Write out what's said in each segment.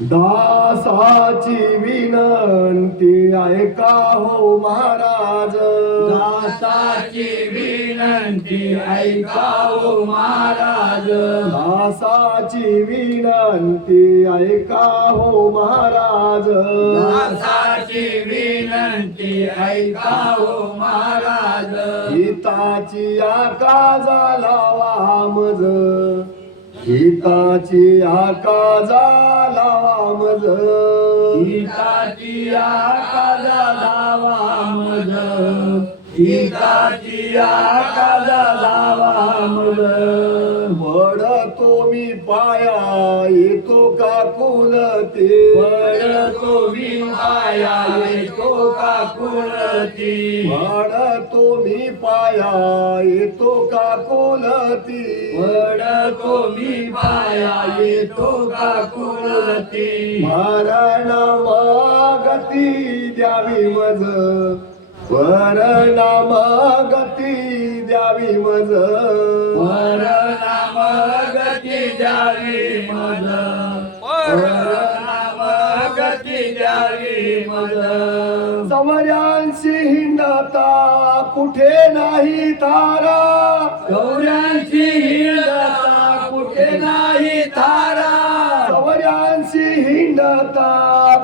दासाची विनंती ऐका हो महाराज. दासाची विनंती ऐका हो महाराज. दासाची विनंती ऐका हो महाराज. दासाची विनंती ऐका हो महाराज. हिताची आकाजा लावा मज. हिताची आकाजा लावा मज. हिताची आकाजा लावा मज. हिताची आकाजा लावा मज. पडतो मी पाया येतो का कुलती. पडतो मी पाया येतो का कुलती. पडतो मी पाया येतो का कुलती. पडतो मी पाया येतो का कुलती. मरण गती द्यावी मज. परिणाम गती द्यावी मज. परिणाम गती द्यावी मज. परिणाम गती द्यावी मज. चौऱ्यांशी हिंडता कुठे नाही तारा. चौऱ्यांशी हिंडता कुठे नाही तारा. चौऱ्यांशी हिंडता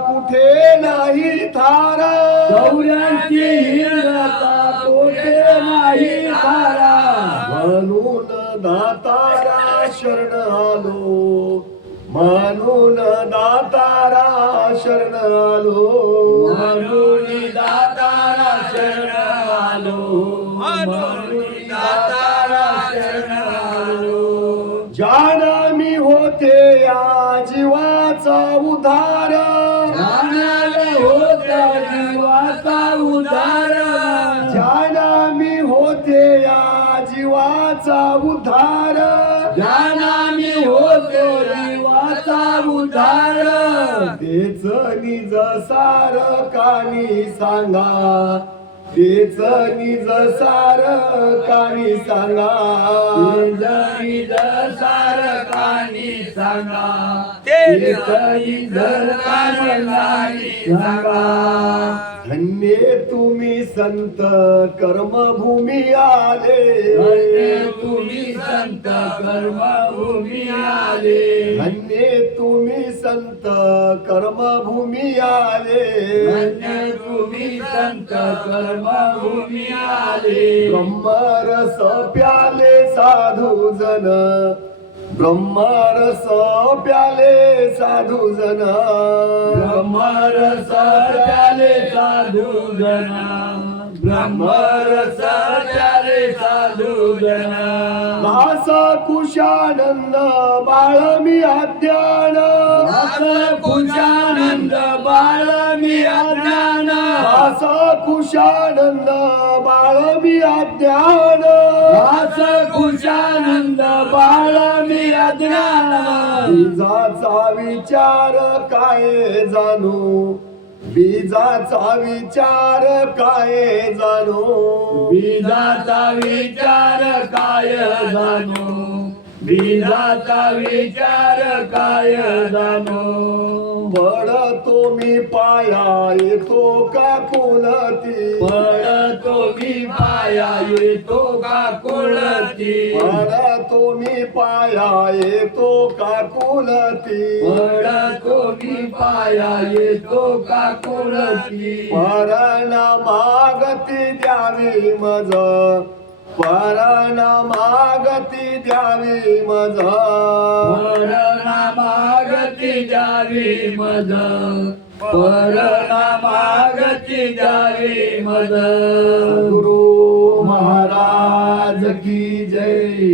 कुठे नाही थारा. चौऱ्यांशी हिंडता कुठे नाही तारा. म्हणून दातारा शरण आलो. म्हणून दातारा शरण आलो. म्हणून दातारा शरण आलो. म्हणून दातारा शरण आलो. जाण मी होते या जीवाचा उद्धार. जाणारे होता जीवाचा उद्धार. जाण मी होते या जीवाचा उद्धार. जाणामी होतो जीवाचा उद्धार. तेच निज सार कानी सांगा. तेच निज सार कानी सांगा. निज निज सारकानी सांगा. तेच निज सारकानी सांगा. धन्य तुम्ही संत कर्मभूमी आले. धन्य तुम्ही संत कर्मभूमी आले. धन्य तुम्ही संत कर्मभूमी आले. धन्य तुम्ही संत कर्मभूमी आले. ब्रह्मरस प्याले साधू जन. ब्रह्मरस प्याले साधू जन. ब्रह्मरस प्याले साधू जना. ब्रह्मरस प्याले साधू जना. दास कुशानंद बाळ मी अज्ञान. दास कुशानंद बाळ मी अज्ञान. दास कुशानंद बाळ मी अज्ञान. दास कुशानंद बाळ मी अज्ञान. बीजाचा विचार काय जाणू. बीजाचा विचार काय जाणू. बीजाचा विचार काय जाणू. बीजाचा विचार काय जाणू. पडतो मी पाया येतो का कुलती. पडतो मी पाया येतो का कुलती. पडतो मी पाया येतो का कुलती. पडतो मी पाया येतो का कुलती. परणामागती द्यावी मज. परणामागती द्यावी मज. परणामागती द्यावी मज. परणामागती द्यावी मज. गुरु महाराज की जय.